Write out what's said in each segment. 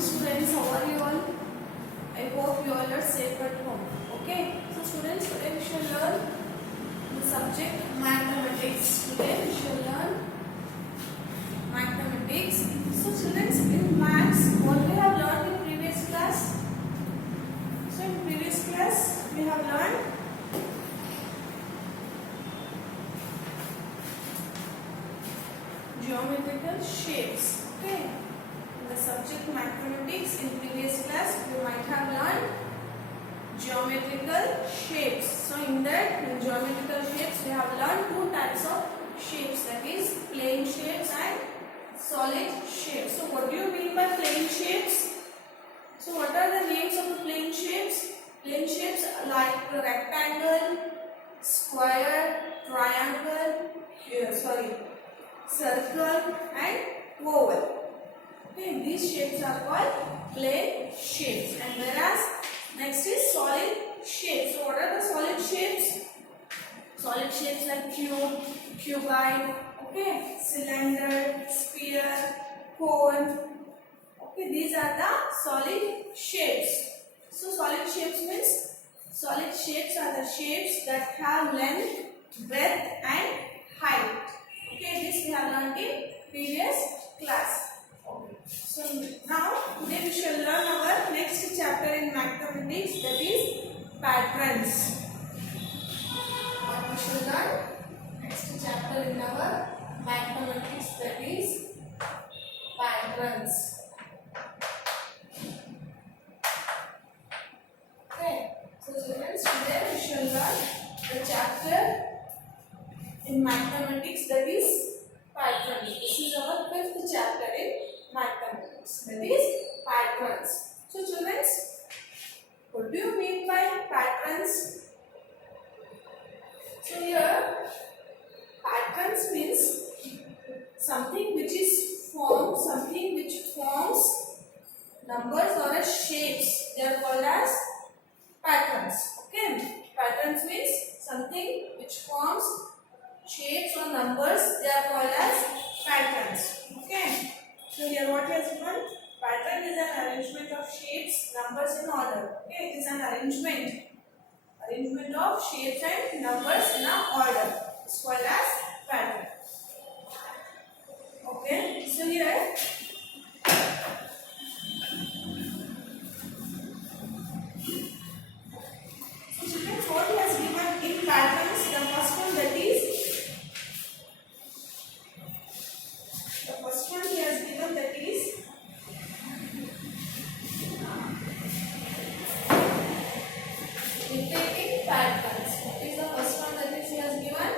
Students, how are you all? I hope you all are safe at home. Okay. So students, today we shall learn the subject mathematics. Today we shall learn mathematics. So students, in maths, what we have learned in previous class? So in previous class we have learned geometrical shapes. Okay. The subject mathematics in previous class you might have learned geometrical shapes. So in that in geometrical shapes we have learned two types of shapes, that is plane shapes and solid shapes. So what do you mean by plane shapes? So what are the names of the plane shapes? Plane shapes like rectangle, square, triangle, circle and oval. Okay, these shapes are called plane shapes, and whereas next is solid shapes. So what are the solid shapes? Solid shapes like cube, cuboid, okay, cylinder, sphere, cone. Okay, these are the solid shapes. So solid shapes means solid shapes are the shapes that have length, breadth and height. Okay, this we have learned in previous class. So now today we shall learn our next chapter in mathematics, that is patterns. What we shall learn next chapter in our mathematics, that is patterns. Okay, so students, today we shall learn the chapter in mathematics, that is patterns. This is our fifth chapter in mathematics, that is patterns. So children, what do you mean by patterns? So here patterns means something which is formed, something which forms numbers or as shapes. They are called as patterns. Okay, patterns means something which forms shapes or numbers. They are called as patterns. Okay. So here what is given? Pattern is an arrangement of shapes, numbers in order. Okay, it is an arrangement of shapes and numbers in an order. It's called as pattern. Okay, so here so children, what he has given in patterns, the first one, that is he has given, that is repeating patterns. What is the first one that is he has given?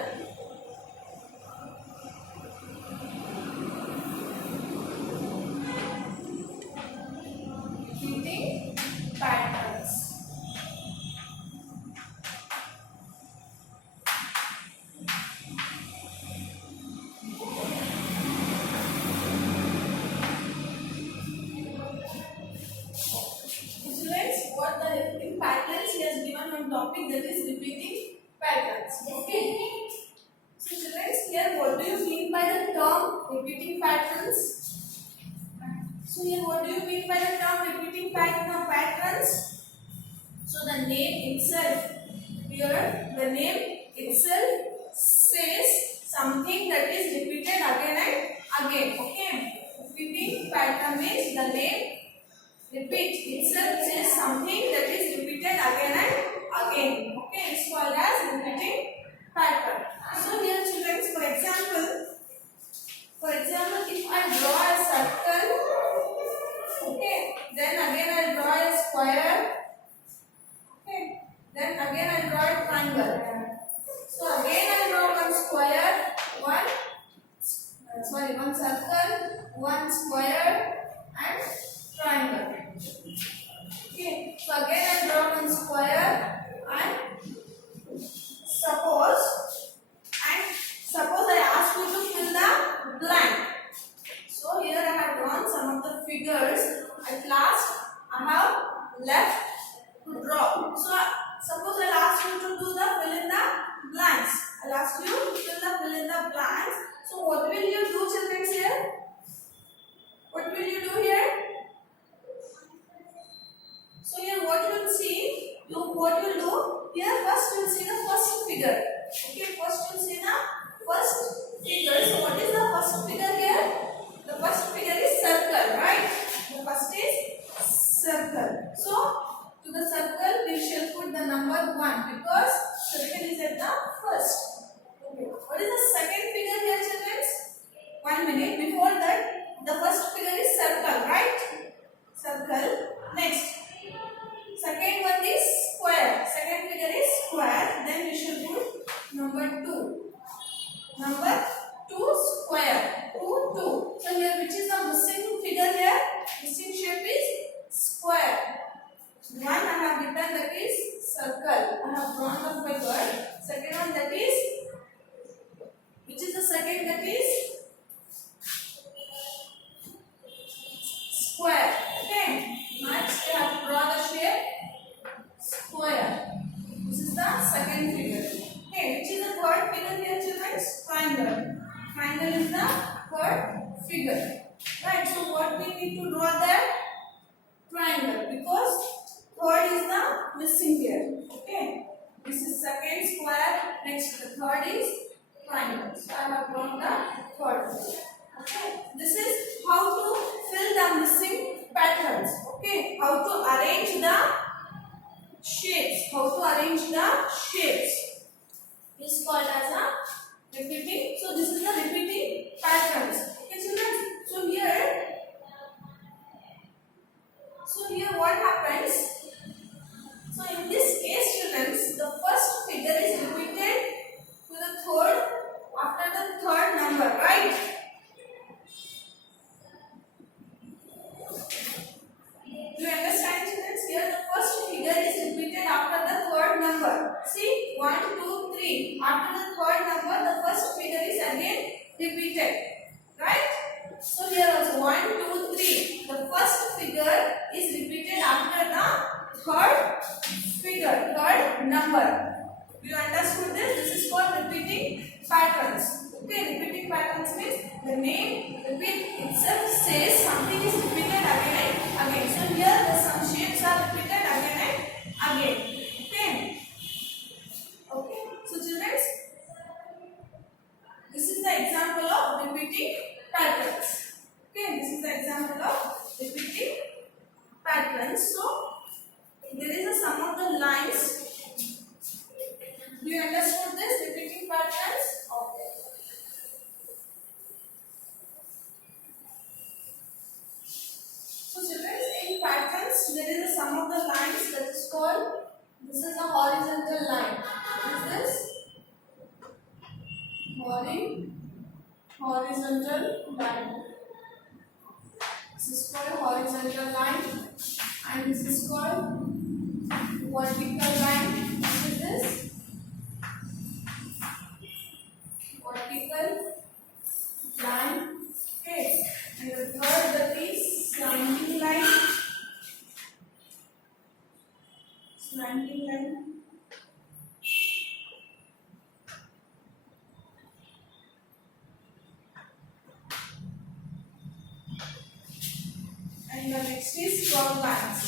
Repeating patterns. What the repeating patterns he has given on topic, that is repeating patterns. Okay. So children, here what do you mean by the term repeating patterns? So here what do you mean by the term repeating patterns? So the name itself, here the name itself says something that is repeated again and again. Okay. Repeating pattern means the name repeat itself says something that is repeated again and again. Okay, it's called as repeating pattern. So here children, for example, if I draw a circle, okay, then again I draw a square, okay, then again I draw a triangle. So again I draw one square, one circle, one square and triangle. Okay, so again I draw one square and suppose I ask you to fill the blank. So here I have drawn some of the figures. At last I have left to draw. So suppose I ask you to do the fill in the blanks. I'll ask you to fill in the blanks. So what will you do, children, here? What will you do here? figure. Okay, first you see the first figure. So what is the first figure here? The first figure is circle, right? The first is circle. So to the circle we shall put the number 1 because circle is at the first. Okay. What is the second figure here, children? 1 minute. Before that, the first figure is circle, right? Circle. Next, second one is square. Second figure is square. Then we should put number 2. Number 2 square. 2, 2. So here which is the missing figure here? Missing shape is square. One I have written, that is circle. I have drawn the figure. Second one, that is, which is the second, that is square. Okay. Next we have to draw the shape square. This is the second figure. Okay. Which is the third figure here, children? Triangle. Triangle is the third figure. Right. So what we need to draw there? Triangle, because third is the missing here. Okay. This is second square. Next the third is triangle. So I have drawn the third figure. Okay. This is how to fill the missing patterns. Okay. How to arrange the shapes. How to arrange the shapes is called as a repeating. So this is the repeating patterns. Okay, children. So here what happens? So in this case, children, the first figure is repeated to the third after the third number, right? Do you understand, children? Here the first figure is repeated after the third number. See, 1, 2, 3. After the third number, the first figure is again repeated, right? So here also 1, 2, 3. The first figure is repeated after the third figure, third number. Do you understood this? This is called repeating patterns. Okay, repeating patterns means the name repeat itself says something is repeated again and again. So here some shapes are repeated again and again. Okay. Okay. So children, this is the example of repeating patterns. Okay, this is the example of repeating patterns. So there is a sum of the lines. Do you understand this repeating patterns? Okay. So children, in patterns there is a sum of the lines that is called, this is a horizontal line. What is this? Horizontal line. This is called horizontal line, and this is called vertical line. What is this? Vertical line. Okay. And the third, that is slanting line. Slanting line. And the next is curved lines.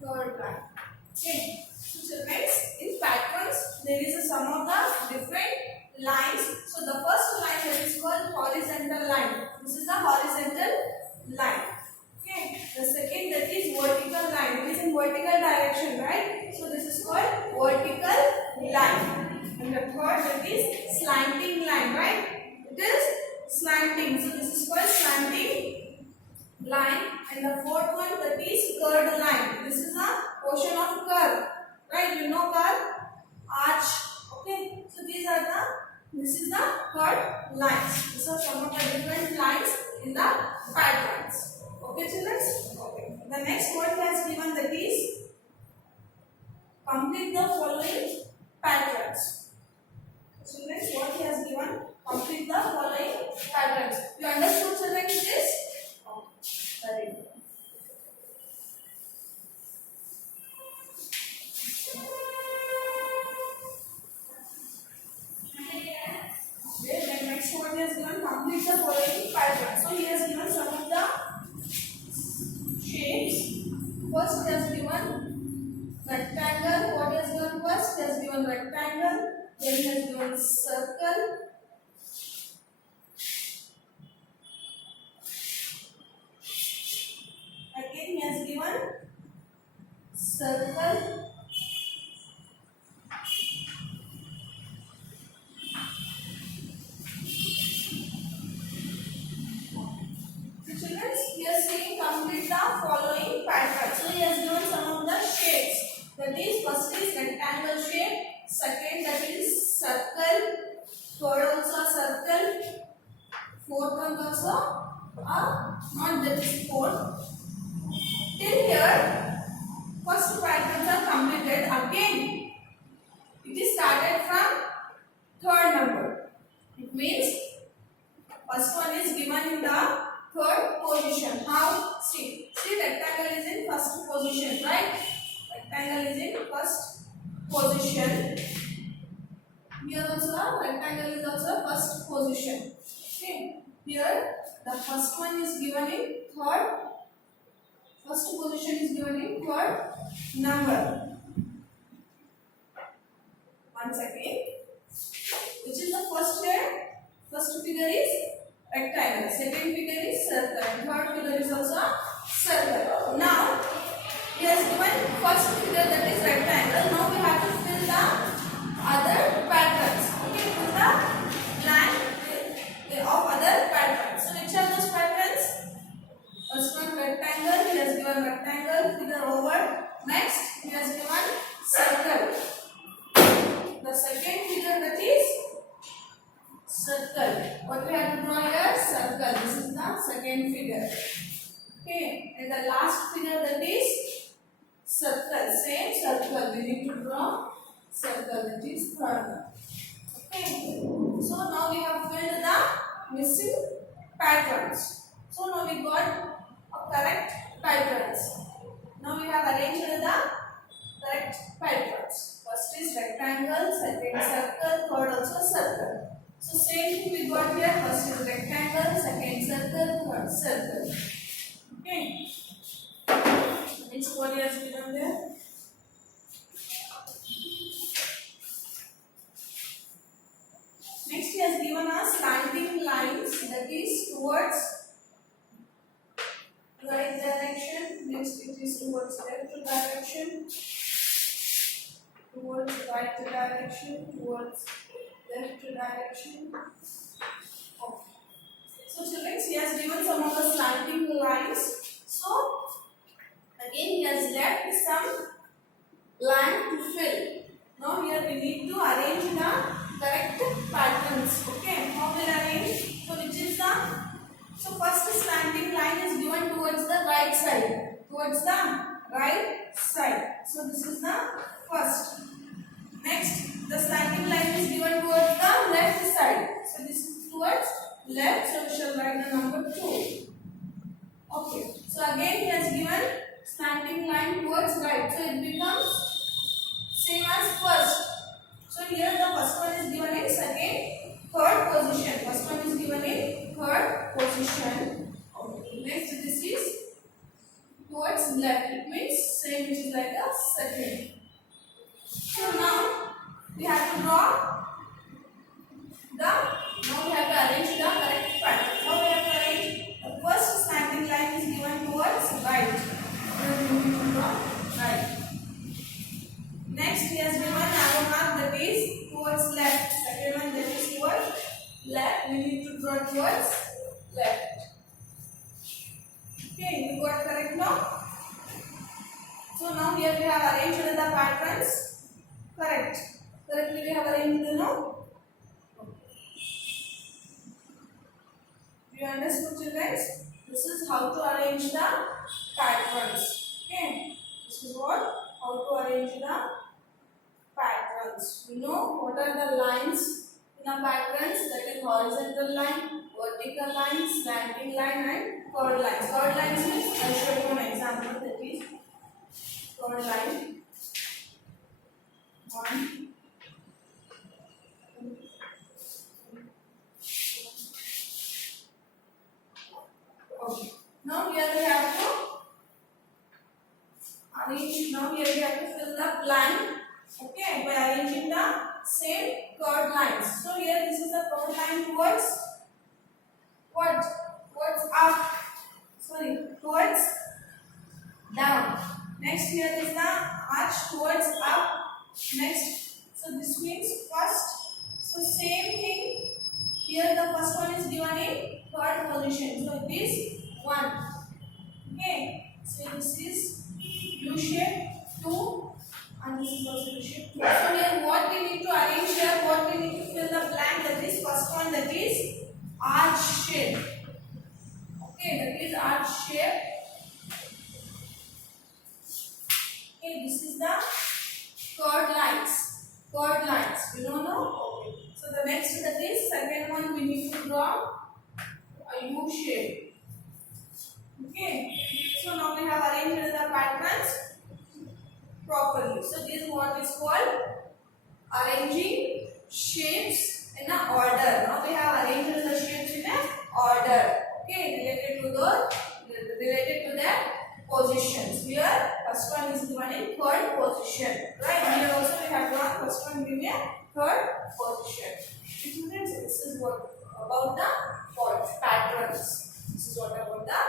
Curved line. Okay. So next, in patterns, there is a sum of the different lines. So the first line that is called horizontal line. This is the horizontal line. Okay. The second, that is vertical line. It is in vertical direction, right? So this is called vertical line. And the third, that is slanting line, right? It is slanting. So this is called slanting line. And the fourth one, that is curved line. This is a portion of curve, right? You know curve, arch. Okay. So this is the curved lines. These are some of the different lines in the patterns. Okay, children? Okay. The next word he has given, that is complete the following patterns. Children, what he has given, complete the following patterns. You understood, children, this? Okay. Very good. Okay, then next word he has given, complete the following patterns. So he has given some of the First he has given rectangle. What he has given first? He has given rectangle. Then he has given circle. Again he has given circle. So children, we are seeing complete the following pattern. So he has given some of the shapes. That is, first is rectangle shape. Second, that is circle. Third also circle. Fourth one also not that is fourth. Till here, first patterns are completed. Again, it is started from third number. It means first one is given in the third position. How? See rectangle is in first position, right? Rectangle is in first position. Here also rectangle is also first position. Okay. Here the first one is given in third. First position is given in third number. Once again, which is the first here? First figure is rectangle. Second figure is circle. And third figure is also circle. Now, he has given first figure, that is rectangle. Now we have to fill the other patterns. Okay, fill the blank of other patterns. So which are those patterns? First one rectangle. He has given rectangle figure over. Next, he has given circle. The second figure, that is circle. What we have to draw here? Circle. This is the second figure. Okay. And the last figure, that is circle. Same circle. We need to draw circle. That is third one. Okay. So now we have filled the missing patterns. So now we got correct patterns. Now we have arranged the correct patterns. First is rectangle, second circle, third also circle. So same thing we got here. First is rectangle, second circle, third circle. Okay. Which one is given there? Next he has given us slanting lines, that is towards right direction. Next it is towards left direction. Towards right direction. Towards left direction. Okay. So children, he has given some of the slanting lines. So again he has left some line to fill. Now here we need to arrange the correct patterns. Okay, how will arrange? So which is the, so first slanting line is given towards the right side. Towards the right side. So this is the first. Next, the slanting line is given towards the left side. So this is towards left. So we shall write the number 2. Okay. So again he has given slanting line towards right. So it becomes same as first. So here the first one is given in second, third position. First one is given in third position. Okay. Next this is towards left. It means same, which is like a second. So now we have to draw the, now we have to arrange the correct pattern. How we have to arrange? The first slanting line is given towards right. Then we need to draw right. Next he has given arrow mark, that is towards left. Second one, that is towards left. We need to draw towards left. Okay, you got correct now? So now here we have arranged the patterns. Correct. Correctly we have arranged the no? You understood children? This is how to arrange the patterns. Okay. This is what? How to arrange the patterns. You know what are the lines in the patterns? That is horizontal line, vertical line, slanting line and curved lines. Curved lines means, I will show you an example, that is curved line. 1, 2, okay. Now here we have to arrange. Now here we have to fill the blank. Okay, by arranging the same curved lines. So here this is the curved line towards what? Towards up. Sorry, towards down. Next here is the arch towards up. Next, so this means first. So same thing. Here the first one is given in third position. So it is 1. Okay. So this is U shape 2 and this is also U shape 2. So here what we need to arrange here, what we need to fill the blank, that is first one, that is arch shape. Okay, that is arch shape. Okay, this is the curved lines. Curved lines. You don't know? Okay. So the next, that is second one, we need to draw a U shape. Okay. So now we have arranged the patterns properly. So this is what is called arranging shapes in an order. Now we have arranged the shapes in an order. Okay, related to their positions. Here, first one is given in third position. Right? Here also we have drawn first one given in third position. Students, this is what about the patterns. This is what about the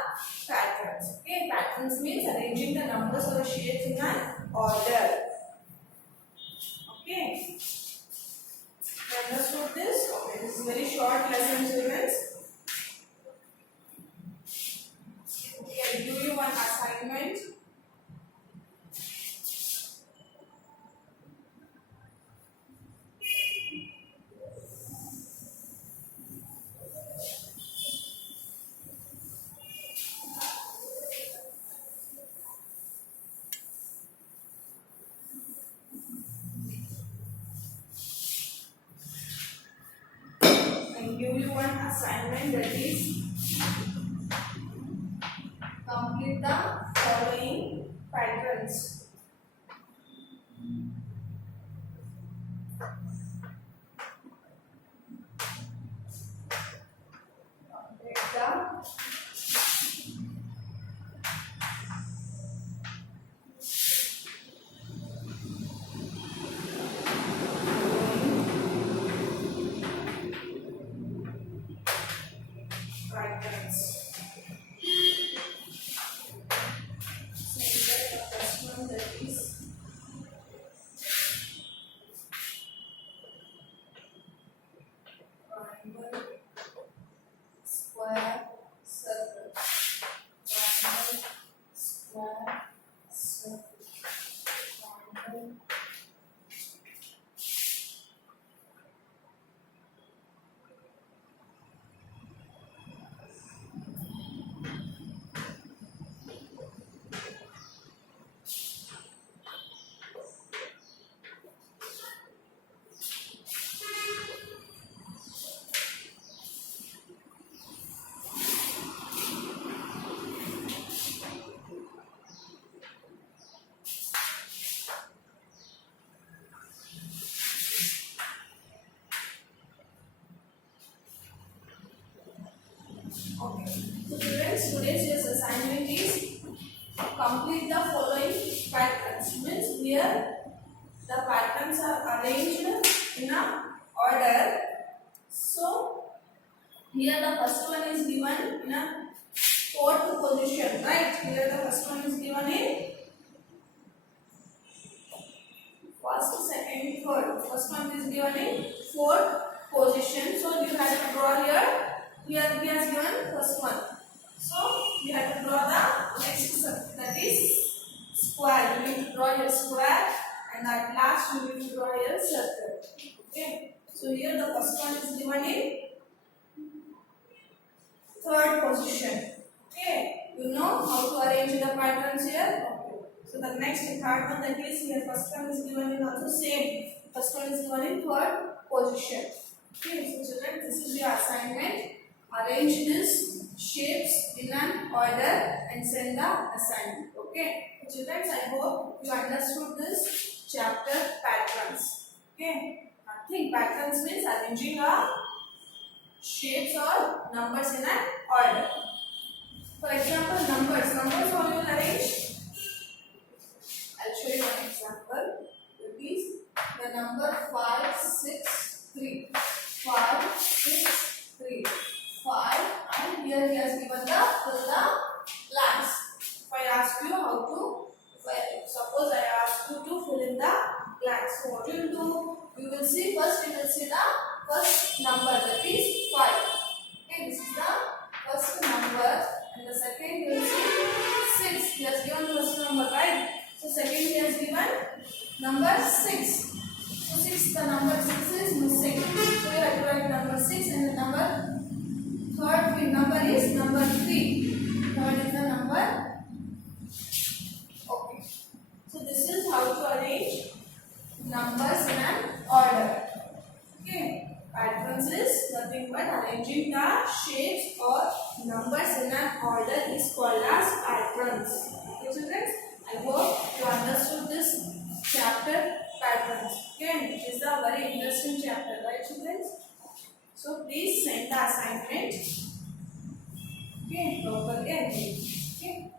patterns. Okay, patterns means arranging the numbers or the shapes in an order. Okay. You understood this? Okay, this is very short lesson, students. Okay, I'll give you one assignment. Give you one assignment, that is complete the following patterns. Complete the patterns. So the first one, that is triangle, square, circle. Triangle, square, circle. Triangle. Okay. So students, today's assignment is complete the following patterns. Means here the patterns are arranged in a order. So here the first one is given in a fourth position, right? Here the first one is given in first, second, third. First one is given in fourth position. So you have to draw here. Here we have given first one. So you have to draw the next, that is square. You need to draw your square, and at last you need to draw your circle. Okay. So here the first one is given in third position. Okay. You know how to arrange the patterns here. Okay. So the next third one, that is here first one is given in also same. First one is given in third position. Okay. So children, this is your assignment. Arrange these shapes in an order and send the assignment. Okay. So children, I hope you understood this chapter patterns. Okay. Nothing. Patterns means arranging a shapes or numbers in an order. For example, numbers. Numbers how you will arrange? number 5, 6, 3. 5, 6, 3. 5, and here he has given the fill the blanks. If I ask you how to, suppose I ask you to fill in the blanks, so what you will do? You will see first, you will see the first number, that is 5. Okay, this is the first number, and the second you will see 6. He has given first number, right? So second he has given number 6. So 6, the number 6 is missing. So you have to write number 6, and the third number is number 3. Third is the number. Okay. So this is how to arrange numbers in an order. Okay. Patterns is nothing but arranging the shapes or numbers in an order is called as patterns. Okay, children. I hope you understood this chapter patterns. Okay, it is a very interesting chapter, right, children? So please send the assignment. Okay, properly and okay.